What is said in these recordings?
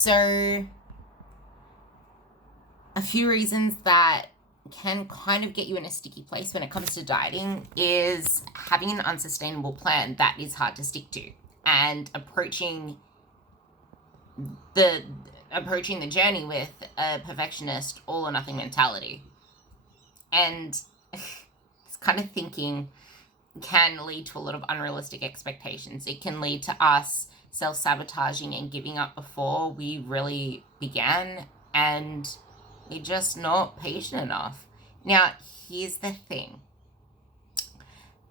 So, a few reasons that can kind of get you in a sticky place when it comes to dieting is having an unsustainable plan that is hard to stick to, and the approaching the journey with a perfectionist all or nothing mentality. And this kind of thinking can lead to a lot of unrealistic expectations. It can lead to us self-sabotaging and giving up before we really began, and we're just not patient enough. Now, here's the thing.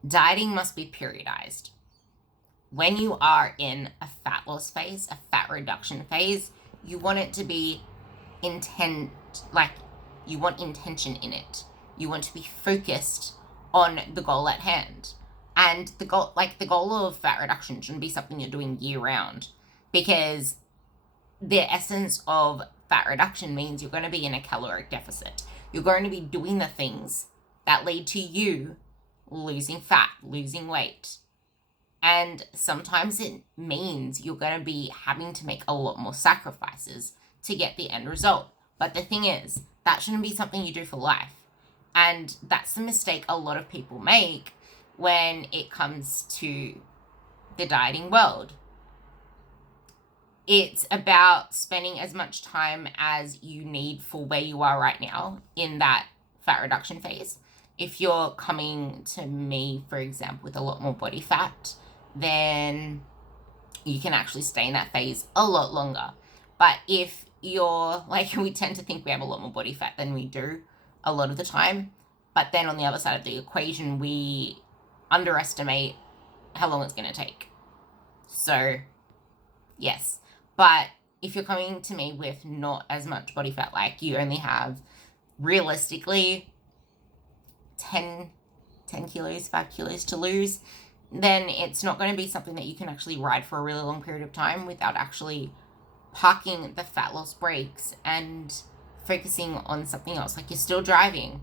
Dieting must be periodized. When you are in a fat loss phase, a fat reduction phase, you want it to be you want intention in it. You want to be focused on the goal at hand. And the goal of fat reduction shouldn't be something you're doing year round, because the essence of fat reduction means you're going to be in a caloric deficit. You're going to be doing the things that lead to you losing fat, losing weight. And sometimes it means you're going to be having to make a lot more sacrifices to get the end result. But the thing is, that shouldn't be something you do for life. And that's the mistake a lot of people make when it comes to the dieting world. It's about spending as much time as you need for where you are right now in that fat reduction phase. If you're coming to me, for example, with a lot more body fat, then you can actually stay in that phase a lot longer. But if you're we tend to think we have a lot more body fat than we do a lot of the time. But then on the other side of the equation, we underestimate how long it's going to take. So, yes. But if you're coming to me with not as much body fat, like you only have realistically 10 kilos, 5 kilos to lose, then it's not going to be something that you can actually ride for a really long period of time without actually parking the fat loss brakes and focusing on something else. Like, you're still driving,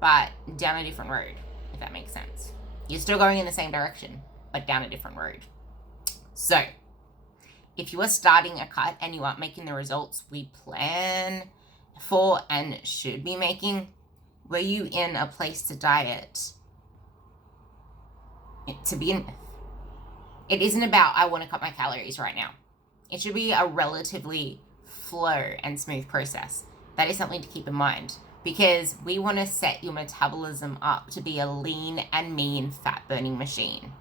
but down a different road, if that makes sense. You're still going in the same direction, but down a different road. So, if you are starting a cut and you aren't making the results we plan for and should be making, were you in a place to diet to begin with? It isn't about, I want to cut my calories right now. It should be a relatively flow and smooth process. That is something to keep in mind, because we want to set your metabolism up to be a lean and mean fat burning machine.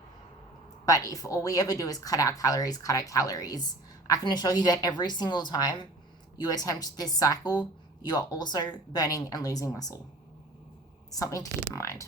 But if all we ever do is cut out calories, I can assure you that every single time you attempt this cycle, you are also burning and losing muscle. Something to keep in mind.